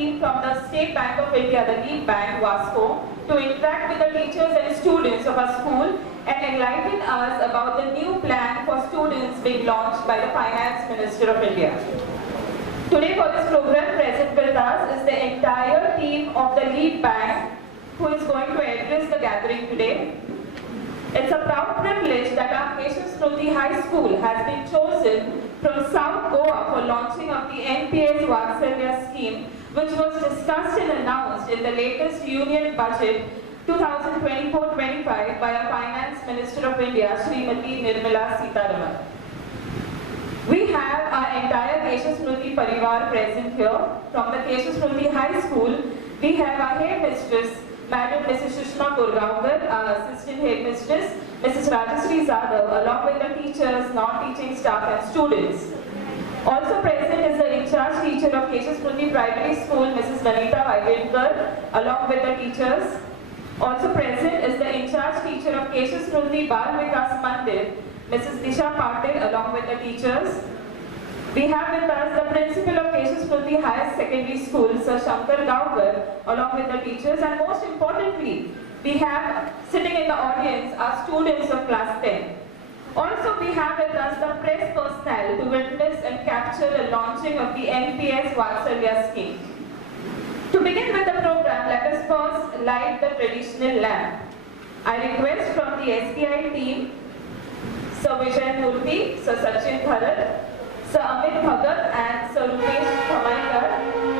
team from the State Bank of India, the lead bank, Vasco, to interact with the teachers and students of our school and enlighten us about the new plan for students being launched by the Finance Minister of India. Today for this program, present with us is the entire team of the lead bank who is going to address the gathering today. It's a proud privilege that our Keshav Smruti High School has been chosen from South Goa for launching of the NPS Vatsalya scheme, which was discussed and announced in the latest Union Budget 2024-25 by our Finance Minister of India, Srimati Nirmala Sitharaman. We have our entire Keshav Smruti Parivar present here. From the Keshav Smruti High School, we have our headmistress, Madam Mrs. Sushma Gurgaonkar, our assistant headmistress, Mrs. Rajashree Zadav, along with the teachers, non-teaching staff and students. Also present is the in-charge teacher of Keshav Smruti Primary School, Mrs. Vanita Vaidyankar, along with the teachers. Also present is the in-charge teacher of Keshav Smruti Bal Vikas Mandir, Mrs. Disha Patil, along with the teachers. We have with us the principal of Keshav Smruti Higher Secondary School, Sir Shankar Gaonkar, along with the teachers, and most importantly, we have sitting in the audience our students of class 10. Also, we have with us the press personnel to witness and capture the launching of the NPS Vatsalya scheme. To begin with the program, let us first light the traditional lamp. I request from the SBI team, Sir Vijay Murthy, Sir Sachin Bharat, Sir Amit Bhagat and Sir Rupesh Khamaikar,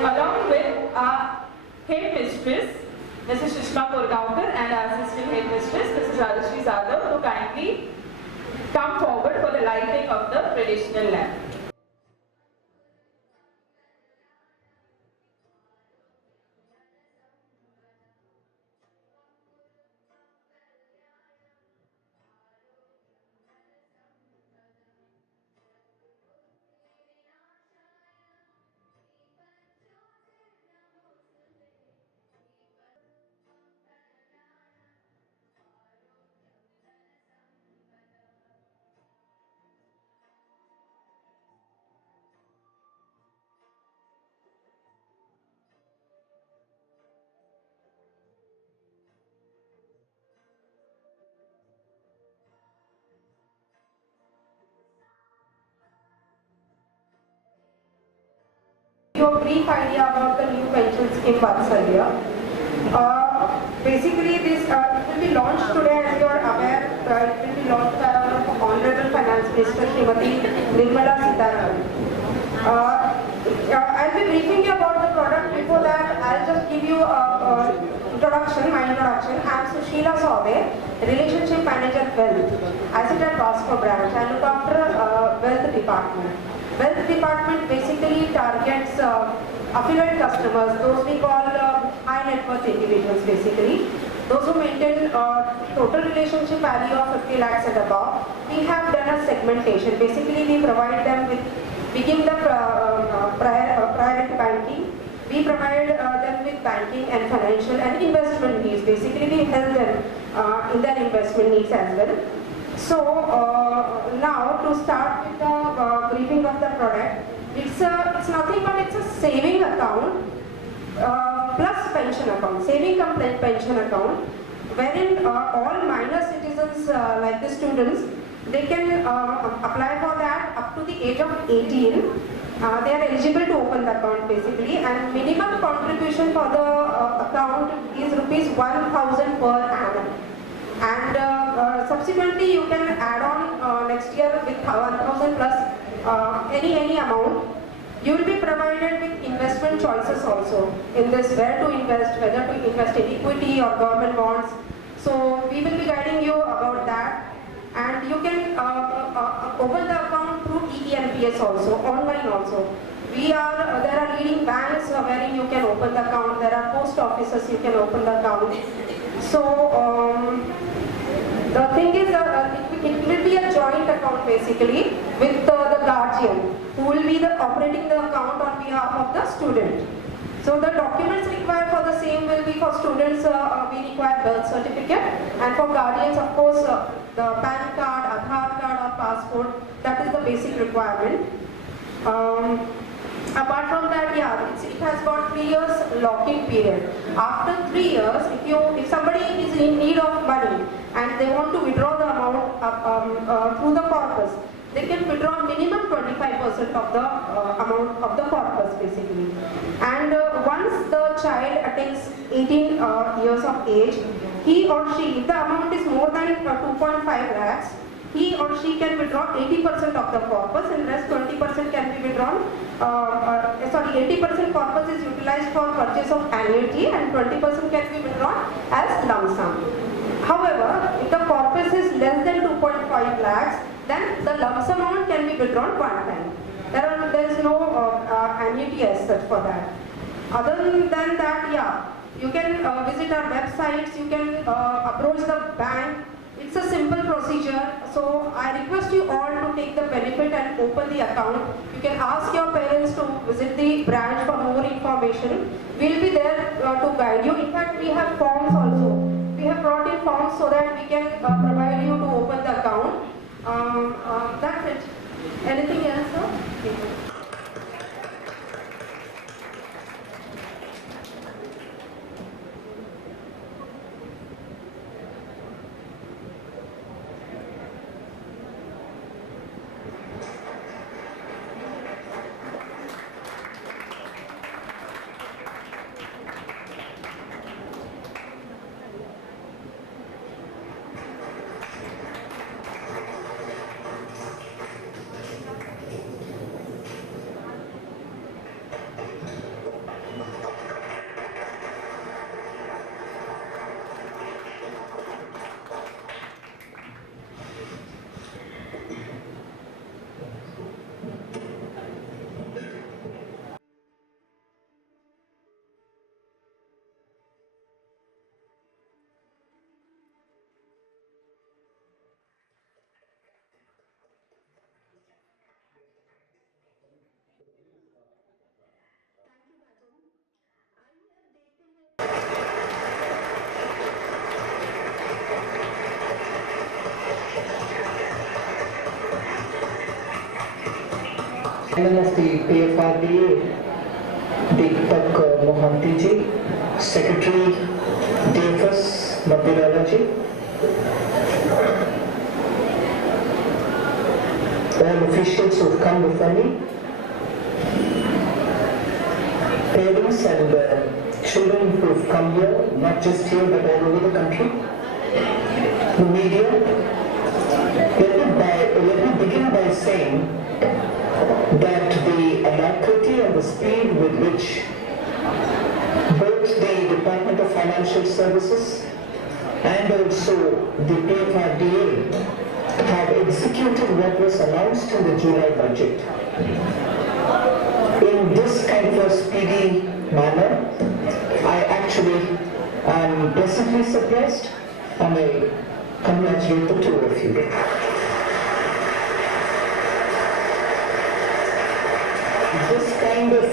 along with our headmistress, Mrs. Sushma Gurgaonkar, and our assistant headmistress, Mrs. Rajashree Zadav, to kindly come forward for the lighting of the traditional lamp. A brief idea about the new pension scheme Vatsalya. Basically, this will be launched today, as you are aware. It will be launched by our Honorable Finance Minister, Srimati Nirmala Sitharaman. I'll be briefing you about the product. Before that, I'll just give you my introduction. I'm Sushila Saube, Relationship Manager Wealth. I sit at Vasco branch. I look after Wealth Department. Wealth Department basically targets affluent customers, those we call high net worth individuals basically. Those who maintain total relationship value of 50 lakhs and above. We have done a segmentation. Basically, we provide them with, we give them private banking. We provide them with banking and financial and investment needs. Basically, we help them in their investment needs as well. So now to start with the briefing of the product, it's nothing but it's a saving account plus pension account, saving cum pension account, wherein all minor citizens like the students, they can apply for that up to the age of 18. They are eligible to open the account basically, and minimum contribution for the account is ₹1,000 per annum. And subsequently you can add on next year with 1,000 plus any amount. You will be provided with investment choices also in this, where to invest, whether to invest in equity or government bonds. So we will be guiding you about that. And you can open the account through NPS also, online also. There are leading banks wherein you can open the account. There are post offices you can open the account. So the thing is, it will be a joint account basically with the guardian who will be operating the account on behalf of the student. So the documents required for the same will be for students, we require birth certificate, and for guardians, of course, the PAN card, Aadhaar card or passport. That is the basic requirement. Apart from that, that it has got 3 years locking period. After 3 years, if somebody is in need of money and they want to withdraw the amount through the corpus, they can withdraw minimum 25% of the amount of the corpus basically. And once the child attains 18 years of age, he or she, if the amount is more than 2.5 lakhs, he or she can withdraw 80% of the corpus and rest 20% can be withdrawn. 80% corpus is utilized for purchase of annuity and 20% can be withdrawn as lump sum. However, if the corpus is less than 2.5 lakhs, then the lump sum amount can be withdrawn one time. There is no annuity as such for that. Other than that, you can visit our websites, you can approach the bank. It's a simple procedure. So I request you all to take the benefit and open the account. You can ask your parents to visit the branch for more information. We'll be there to guide you. In fact, we have forms also. We have brought in forms so that we can provide you to open the account. That's it. Anything else, sir? Chairman of the PFRDA, Deepak Mohanty ji, Secretary DFS Madhurala ji, all officials who have come before me, parents and children who have come here, not just here but all over the country, the media. Let me begin by saying that the alacrity and the speed with which both the Department of Financial Services and also the PFRDA have executed what was announced in the July budget in this kind of a speedy manner. I actually am pleasantly surprised and I congratulate the two of you. This kind of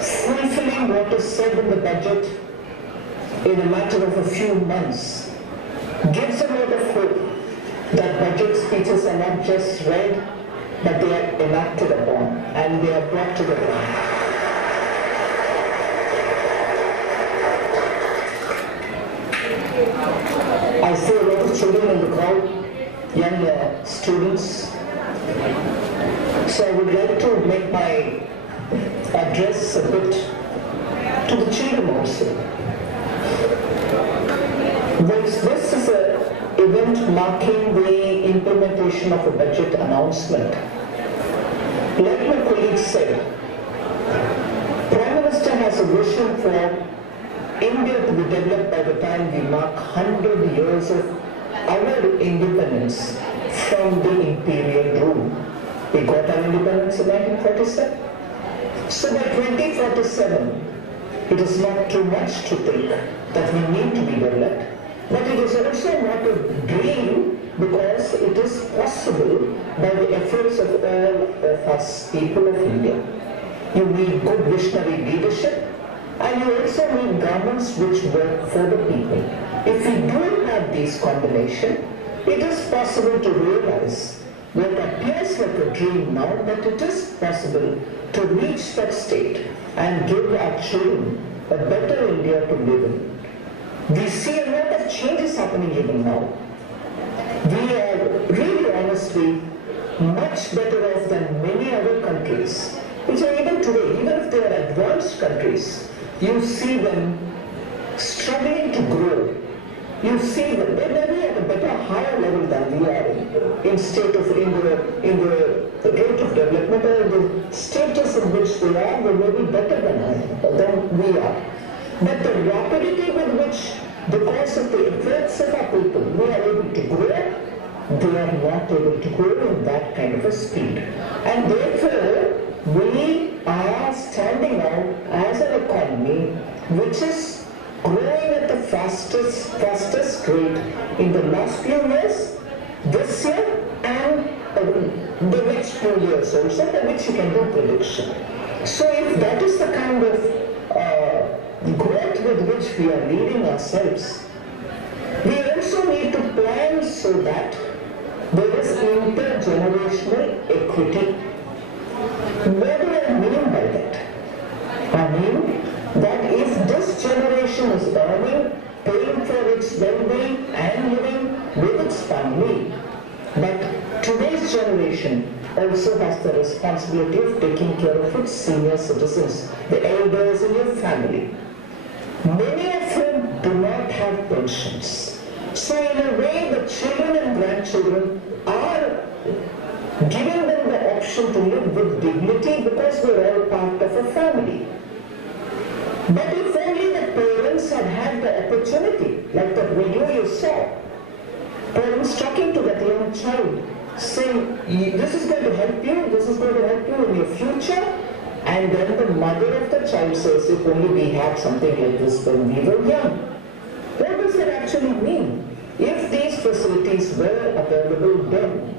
fulfilling what is said in the budget in a matter of a few months gives a lot of hope that budget speeches are not just read, but they are enacted upon and they are brought to the ground. I see a lot of children in the crowd, young students. So I would like to make my address a bit to the children also. This is an event marking the implementation of a budget announcement. Like my colleague said, Prime Minister has a vision for India to be developed by the time we mark 100 years of our independence from the imperial rule. We got our independence in 1947. So by 2047, it is not too much to think that we need to be developed, but it is also not a dream because it is possible by the efforts of all of us people of India. You need good visionary leadership and you also need governments which work for the people. If we do have these combinations, it is possible to realize what appears like a dream now, but it is possible to reach that state and give our children a better India to live in. We see a lot of changes happening even now. We are really honestly much better off than many other countries, which are even today, even if they are advanced countries, you see them struggling to grow. You see them, they may be at a better, higher level than we are in the rate of development or the status in which they are, they may be better than we are. But the rapidity with which, because of the efforts of our people, we are able to grow, they are not able to grow in that kind of a speed. And therefore, we are standing out as an economy which is growing at the fastest rate in the last few years, this year and the next few years also, for which you can do prediction. So if that is the kind of growth with which we are leading ourselves, we also need to plan so that there is intergenerational equity. What do I mean by that? I mean that if this generation is earning, paying for its well-being and living with its family, but today's generation also has the responsibility of taking care of its senior citizens, the elders in your family. Many of them do not have pensions. So in a way, the children and grandchildren are giving them the option to live with dignity because we're all part of a family. But if only the parents had had the opportunity, like the video you saw, parents talking to that young child, saying, this is going to help you, this is going to help you in your future, and then the mother of the child says, if only we had something like this when we were young. What does that actually mean? If these facilities were available then,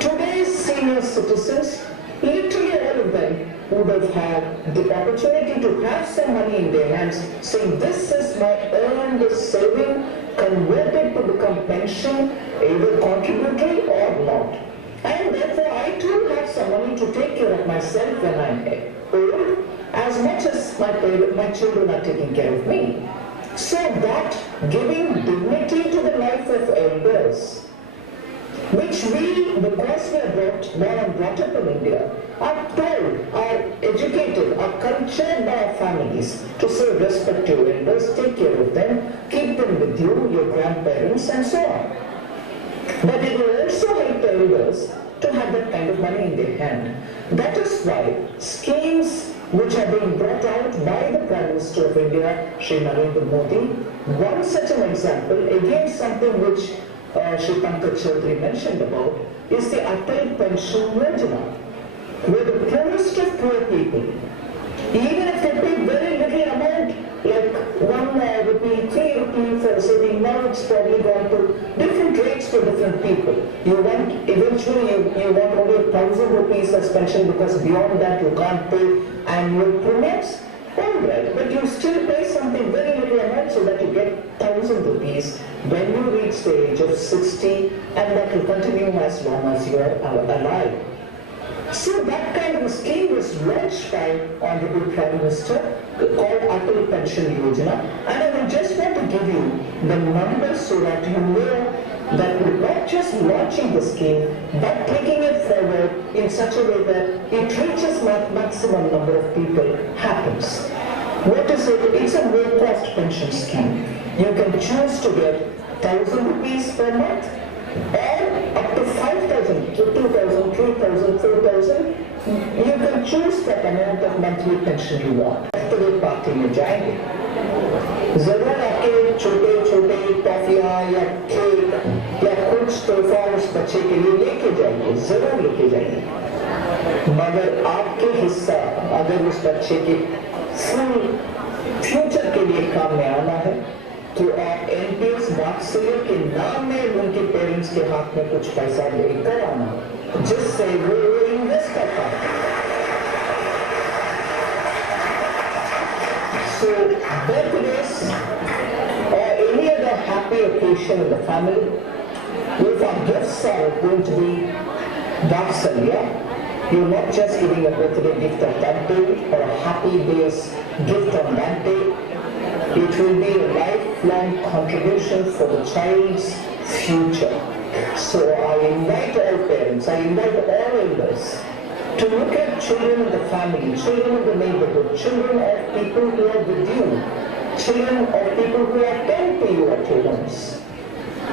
today's senior citizens, literally all of them, would have had the opportunity to have some money in their hands, saying, this is my earned saving, converted to become pension, either contributory or not. And therefore, I too have some money to take care of myself when I'm old, as much as my children are taking care of me. So that giving dignity to the life of elders, which we, because we are born and brought up in India, are told, are educated, are cultured by our families to say respect your elders, take care of them, keep them with you, your grandparents, and so on. But it will also help the elders to have that kind of money in their hand. That is why schemes which are being brought out by the Prime Minister of India, Shri Narendra Modi, one such an example, again something which Shri Pankaj Chaudhary mentioned about, is the Atal Pension Yojana, where the poorest of poor people, even if they pay very little amount, like 1 rupee, 3 rupee for saving, now it's probably gone to different rates for different people. Eventually you want only 1,000 rupees as pension because beyond that you can't pay annual premiums. Alright, but you still pay something very little amount so that you get 1,000 rupees when you reach the age of 60, and that will continue as long as you are alive. So that kind of a scheme was launched by Honorable Prime Minister called Atal Pension Yojana, and I will just want to give you the numbers so that you know that we're not just launching the scheme, but taking it forward in such a way that it reaches maximum number of people happens. What is it? It's a low-cost pension scheme. You can choose to get 1,000 rupees per month, or up to 5,000, 2,000, 3,000, 4,000. You can choose that amount of monthly pension you want. तो party में जाएंगे, जरूर आपके छोटे छोटे टॉफियां या cake या कुछ तोहफा उस बच्चे के लिए लेके जाएंगे, जरूर लेके जाएंगे, मगर आपके हिस्सा अगर उस बच्चे के फुल फ्यूचर के लिए काम में आना है, तो आप NPS वात्सल्य के नाम में उनके पेरेंट्स के हाथ में कुछ पैसा लेकर आना, जिससे वो इन्वेस्ट कर पाए। So birthdays or any other happy occasion in the family, if our gifts are going to be Vatsalya, You're not just giving a birthday gift on that day or a happy days gift on that day. It will be a lifelong contribution for the child's future. So I invite all parents, I invite all elders to look at children in the family, children in the neighborhood, children of people who are with you, children of people who attend to you at your homes.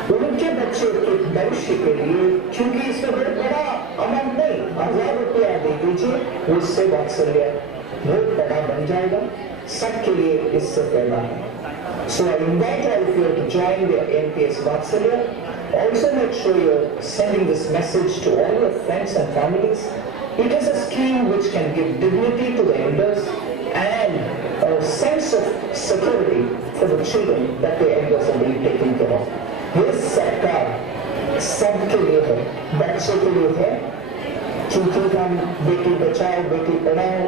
उनके बच्चों के भविष्य के लिए, क्योंकि इसमें बड़ा amount नहीं, 1000 रुपया दे दीजिए, उससे वात्सल्य बहुत बड़ा बन जाएगा, सबके लिए इससे पैदा है. So I invite all of you to join the NPS Vatsalya. Also make sure you're sending this message to all your friends and families. It is a scheme which can give dignity to the elders and a sense of security for the children that the elders are being taken care of. ये सरकार सबके लिए है, बच्चों के लिए है, क्योंकि हम बेटी बचाओ बेटी पढ़ाओ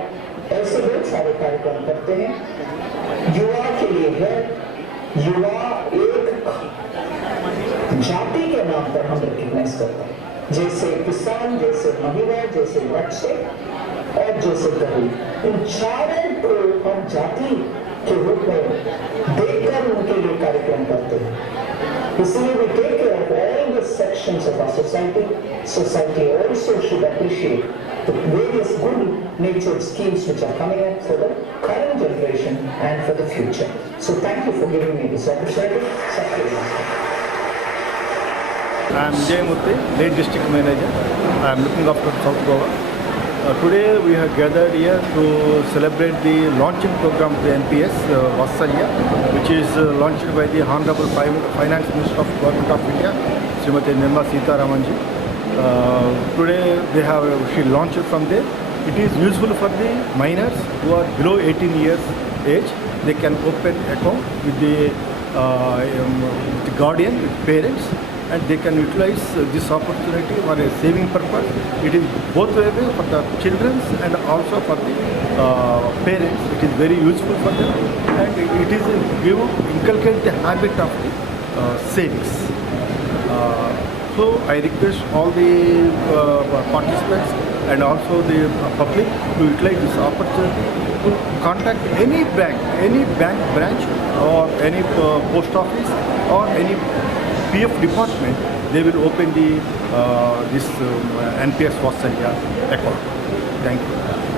ऐसे बहुत सारे कार्यक्रम करते हैं. युवा के लिए है, युवा एक जाति के नाम पर हम रिकॉग्नाइज करते हैं, जैसे किसान, जैसे महिला, जैसे बच्चे और जैसे गरीब, इन चारों को हम जाति के रूप में देखकर उनके लिए कार्यक्रम करते हैं. इसलिए we take care of all the sections of our society. Society also should appreciate the various good-natured schemes which are coming up for the current generation and for the future. So thank you for giving me this opportunity. I am Jayamurthy, late district manager. I am looking after South Goa. Today we have gathered here to celebrate the launching program of the NPS Vatsalya, which is launched by the Honorable Finance Minister of Government of India, Smruti Nirmala Sitharaman ji. Today she launched it from there. It is useful for the minors who are below 18 years age. They can open account with the guardian, with parents, and they can utilize this opportunity for a saving purpose. It is both way for the children and also for the parents. It is very useful for them, and it is inculcate the habit of the savings. So I request all the participants and also the public to utilize this opportunity to contact any bank branch or any post office or any PF department. They will open the this NPS Vatsalya account. Thank you.